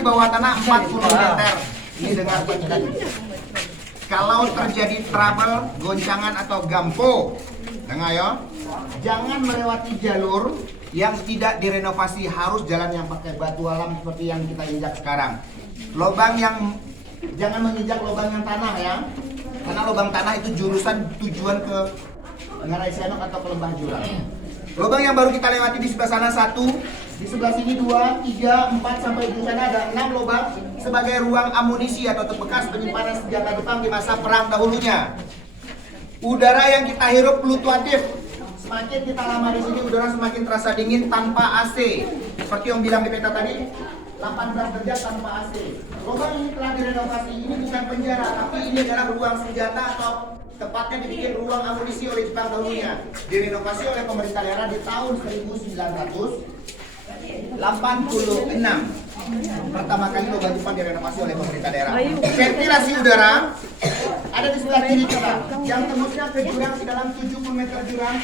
di bawah tanah 40 meter. Ini dengar baik-baik. Kalau terjadi trouble, goncangan atau gampo, dengar ya, jangan melewati jalur yang tidak direnovasi, harus jalan yang pakai batu alam seperti yang kita injak sekarang. Lubang yang jangan menginjak lubang yang tanah ya, karena lubang tanah itu jurusan tujuan ke Ngarai Senok atau ke Lembah Jurang. Lubang yang baru kita lewati di sebelah sana 1, di sebelah sini 2, 3, 4 sampai di sana ada 6 lubang sebagai ruang amunisi atau bekas penyimpanan senjata Jepang di masa perang dahulunya. Udara yang kita hirup fluktuatif. Semakin kita lama di sini udara semakin terasa dingin tanpa AC. Seperti yang bilang di peta tadi, 18 derajat tanpa AC. Lubang ini telah direnovasi. Ini bukan penjara, tapi ini adalah ruang senjata atau tepatnya dibikin ruang amunisi oleh Jepang dahulunya. Direnovasi oleh pemerintah daerah di tahun 1986. Pertama kali lubang Jepang direnovasi oleh pemerintah daerah. Ventilasi udara ada di sebelah kiri kita, yang tembusnya ke jurang sedalam 70 meter jurang.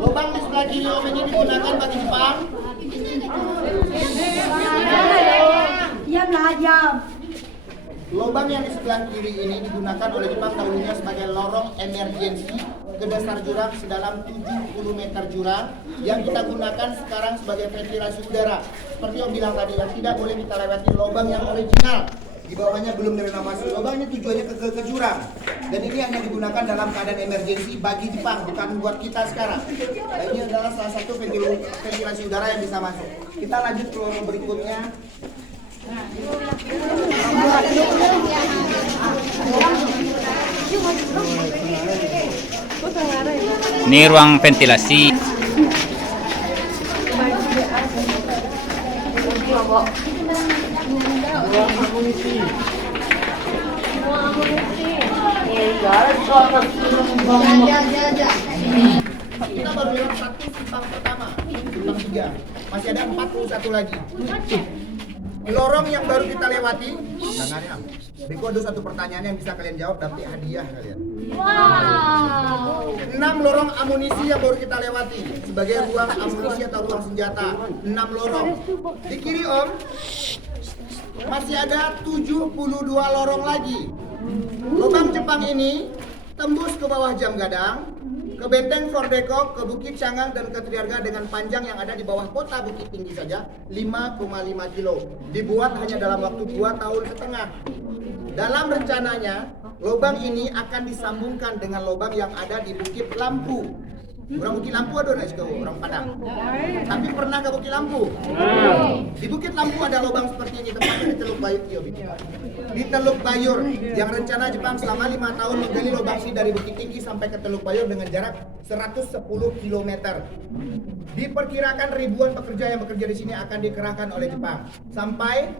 Lubang di sebelah kiri om ini digunakan bagi Jepang. Diam lah, diam. Lubang yang di sebelah kiri ini digunakan oleh Jepang dahulunya sebagai lorong emergensi ke dasar jurang sedalam 70 meter jurang yang kita gunakan sekarang sebagai ventilasi udara. Seperti yang bilang tadi, yang tidak boleh kita lewati lubang yang original. Di bawahnya belum direnovasi. Lubang ini tujuannya ke jurang. Dan ini hanya digunakan dalam keadaan emergensi bagi Jepang, bukan buat kita sekarang. Dan ini adalah salah satu ventilasi udara yang bisa masuk. Kita lanjut ke lorong berikutnya. Ini ruang ventilasi. Kita baru lewat 1 simpang pertama, simpang 3. Masih ada 41 lagi. Lorong yang baru kita lewati, dengarnya. Beko ada satu pertanyaan yang bisa kalian jawab, dapat hadiah kalian. Wow. 6 lorong amunisi yang baru kita lewati sebagai ruang amunisi atau ruang senjata. 6 lorong. Di kiri om, masih ada 72 lorong lagi. Lubang Jepang ini tembus ke bawah Jam Gadang, ke Benteng Fordeko, ke Bukit Cangang, dan ke Triarga dengan panjang yang ada di bawah kota Bukit Tinggi saja 5,5 kilo. Dibuat hanya dalam waktu 2 tahun setengah. Dalam rencananya, lubang ini akan disambungkan dengan lubang yang ada di Bukit Lampu. Orang Bukit Lampu ada nggak orang Padang? Tapi pernah ke Bukit Lampu? Di Bukit Lampu ada lubang seperti ini, tempatnya di Teluk Bayur. Di Teluk Bayur, yang rencana Jepang selama 5 tahun menggali lubang ini dari Bukit Tinggi sampai ke Teluk Bayur dengan jarak 110 km. Diperkirakan ribuan pekerja yang bekerja di sini akan dikerahkan oleh Jepang. Sampai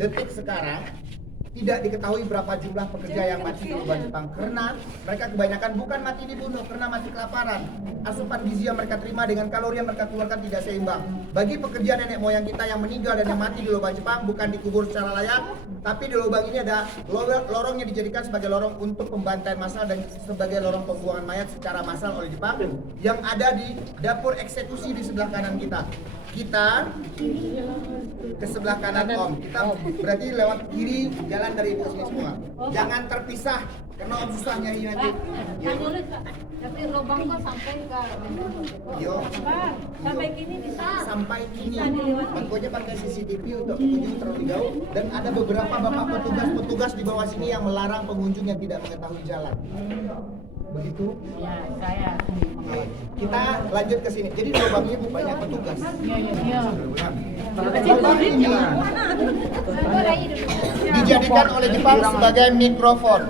detik sekarang, tidak diketahui berapa jumlah pekerja yang mati di lubang Jepang karena mereka kebanyakan bukan mati dibunuh, karena mati kelaparan. Asupan gizi yang mereka terima dengan kalori yang mereka keluarkan tidak seimbang. Bagi pekerja nenek moyang kita yang meninggal dan yang mati di lubang Jepang bukan dikubur secara layak, tapi di lubang ini ada lorong yang dijadikan sebagai lorong untuk pembantaian massal dan sebagai lorong pembuangan mayat secara massal oleh Jepang yang ada di dapur eksekusi di sebelah kanan kita. Kita ke sebelah kanan om, kita berarti lewat kiri jalan dari ibu sini semua. Jangan terpisah karena om susah nyari nanti. Tapi lubang kok sampai ke Yo, sampai gini bisa. sampai kini. Makanya pakai CCTV untuk pengunjung terlalu jauh dan ada beberapa bapak petugas di bawah sini yang melarang pengunjung yang tidak mengetahui jalan. Begitu? Ya, saya. Kita lanjut ke sini. Jadi lubang ini banyak petugas. Iya. Lubang ini dijadikan oleh Jepang sebagai mikrofon,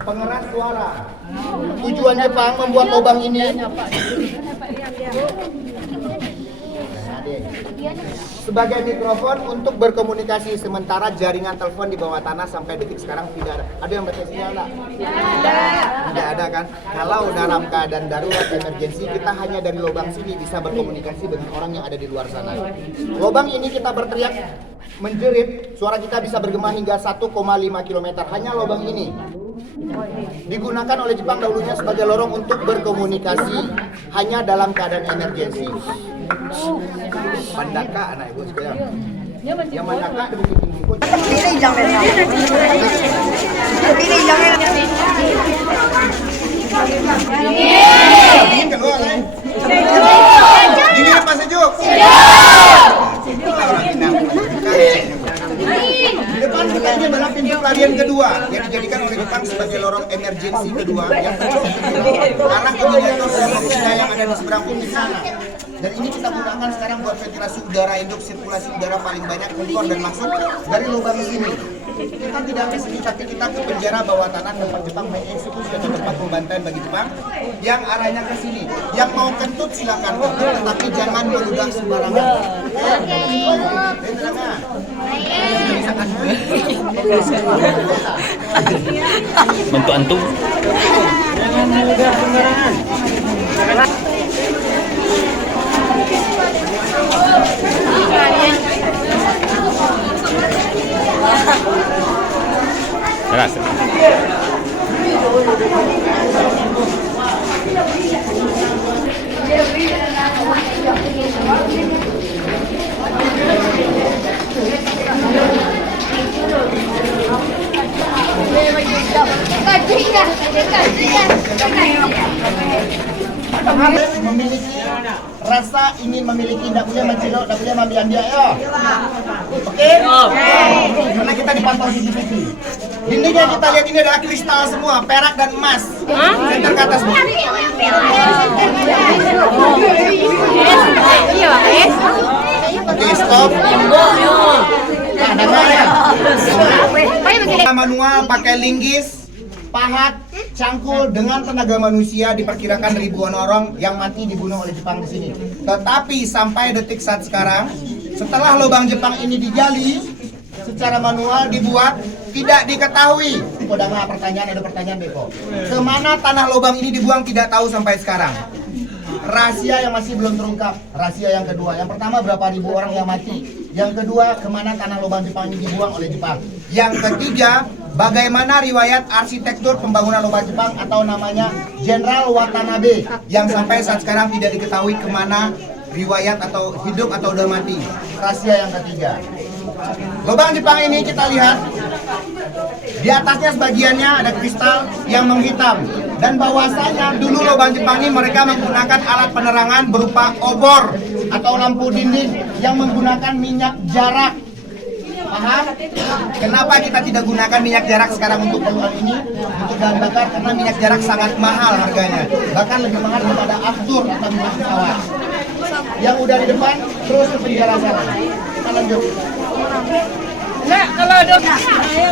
pengeras suara. Tujuan Jepang membuat lubang ini sebagai mikrofon untuk berkomunikasi, sementara jaringan telepon di bawah tanah sampai detik sekarang tidak ada. Ada yang bertanya sinyal enggak? Tidak ada kan? Kalau dalam keadaan darurat emergensi, kita hanya dari lubang sini bisa berkomunikasi dengan orang yang ada di luar sana. Lubang ini kita berteriak, menjerit, suara kita bisa bergema hingga 1,5 km. Hanya lubang ini. digunakan oleh Jepang dahulunya sebagai lorong untuk berkomunikasi hanya dalam keadaan emergensi. Pandaka anak ibu sekalian. Yang Mandaka di Bukit Tinggi pun. Dingin keluar kan? Dingin apa sejuk? Di depan kita ini adalah pintu pelarian kedua yang dijadikan oleh Jepang sebagai lorong emergensi kedua yang arah ke miniatur yang ada di seberang bukit sana. Dan ini kita gunakan sekarang buat ventilasi udara induk, sirkulasi udara paling banyak keluar dan masuk dari lubang sini. Kita tidak ke sini, tapi kita ke penjara bawah tanah tempat Jepang mengeksekusi atau tempat pembantaian bagi Jepang yang arahnya ke sini. Yang mau kentut silakan kentut, tetapi jangan meludah sembarangan. Bentuk antum. Jangan meludah sembarangan. Keras. Memiliki rasa ingin memiliki, tidak boleh mencelok, tidak boleh membiak-biak ya. Oke? Karena kita dipantau CCTV. Dinding yang kita lihat ini adalah kristal semua, perak dan emas. Center ke atas, Bu. Oke, stop. Nah, dengar ya. Manual pakai linggis, pahat, cangkul dengan tenaga manusia diperkirakan ribuan orang yang mati dibunuh oleh Jepang di sini. Tetapi sampai detik saat sekarang, setelah lubang Jepang ini digali secara manual dibuat, tidak diketahui. Kodama pertanyaan, ada pertanyaan Beko. Kemana tanah lubang ini dibuang tidak tahu sampai sekarang. Rahasia yang masih belum terungkap. Rahasia yang kedua. Yang pertama, berapa ribu orang yang mati. Yang kedua, kemana tanah lubang Jepang ini dibuang oleh Jepang. Yang ketiga, bagaimana riwayat arsitektur pembangunan lubang Jepang atau namanya Jenderal Watanabe yang sampai saat sekarang tidak diketahui kemana riwayat atau hidup atau udah mati. Rahasia yang ketiga. Lubang Jepang ini kita lihat di atasnya sebagiannya ada kristal yang menghitam, dan bahwasanya dulu lubang Jepang ini mereka menggunakan alat penerangan berupa obor atau lampu dinding yang menggunakan minyak jarak. Paham? Kenapa kita tidak gunakan minyak jarak sekarang untuk peluang ini, untuk bahan bakar? Karena minyak jarak sangat mahal harganya, bahkan lebih mahal daripada aftur atau minyak pesawat. Yang udah di depan terus ke penjara sana. Kita lanjut. Nah, kalau ada hati-hati,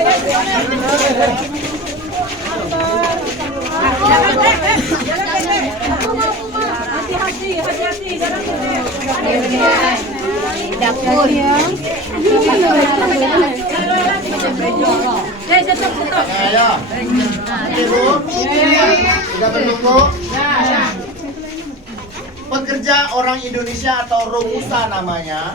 dapur ya. Ayo. Oke, Bu. Sudah menunggu. Pekerja orang Indonesia atau Romusa namanya,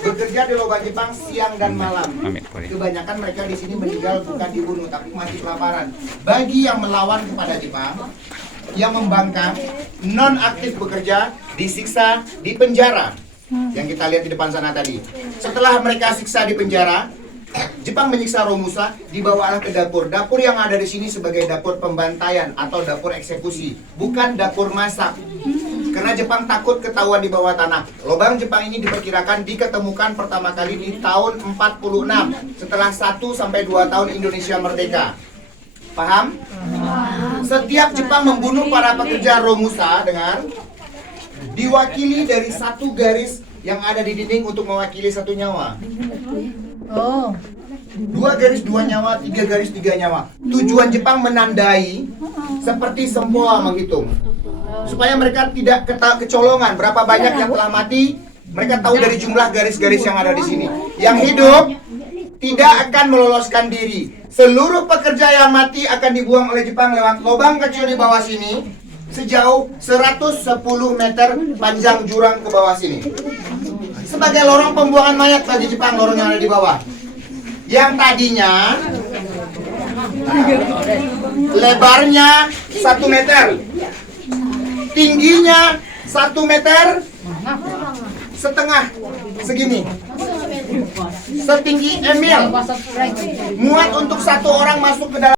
bekerja di lubang Jepang siang dan malam. Kebanyakan mereka di sini meninggal bukan dibunuh tapi mati kelaparan. Bagi yang melawan kepada Jepang, yang membangkang, non aktif bekerja, disiksa, di penjara. Yang kita lihat di depan sana tadi. Setelah mereka siksa di penjara, Jepang menyiksa Romusa, dibawalah ke dapur. Dapur yang ada di sini sebagai dapur pembantaian atau dapur eksekusi, bukan dapur masak. Karena Jepang takut ketahuan di bawah tanah. Lubang Jepang ini diperkirakan diketemukan pertama kali di tahun 46 setelah 1-2 tahun Indonesia merdeka. Paham? Setiap Jepang membunuh para pekerja Romusa dengan diwakili dari satu garis yang ada di dinding untuk mewakili satu nyawa. Oh. 2 garis 2 nyawa, 3 garis 3 nyawa. Tujuan Jepang menandai seperti sempoa menghitung, supaya mereka tidak kecolongan berapa banyak yang telah mati. Mereka tahu dari jumlah garis-garis yang ada di sini. Yang hidup tidak akan meloloskan diri. Seluruh pekerja yang mati akan dibuang oleh Jepang lewat lubang kecil di bawah sini, sejauh 110 meter panjang jurang ke bawah sini. Sebagai lorong pembuangan mayat bagi Jepang, lorong yang ada di bawah. Yang tadinya Lebarnya 1 meter. Tingginya 1 meter setengah segini. Setinggi Emil. Muat untuk 1 orang masuk ke dalam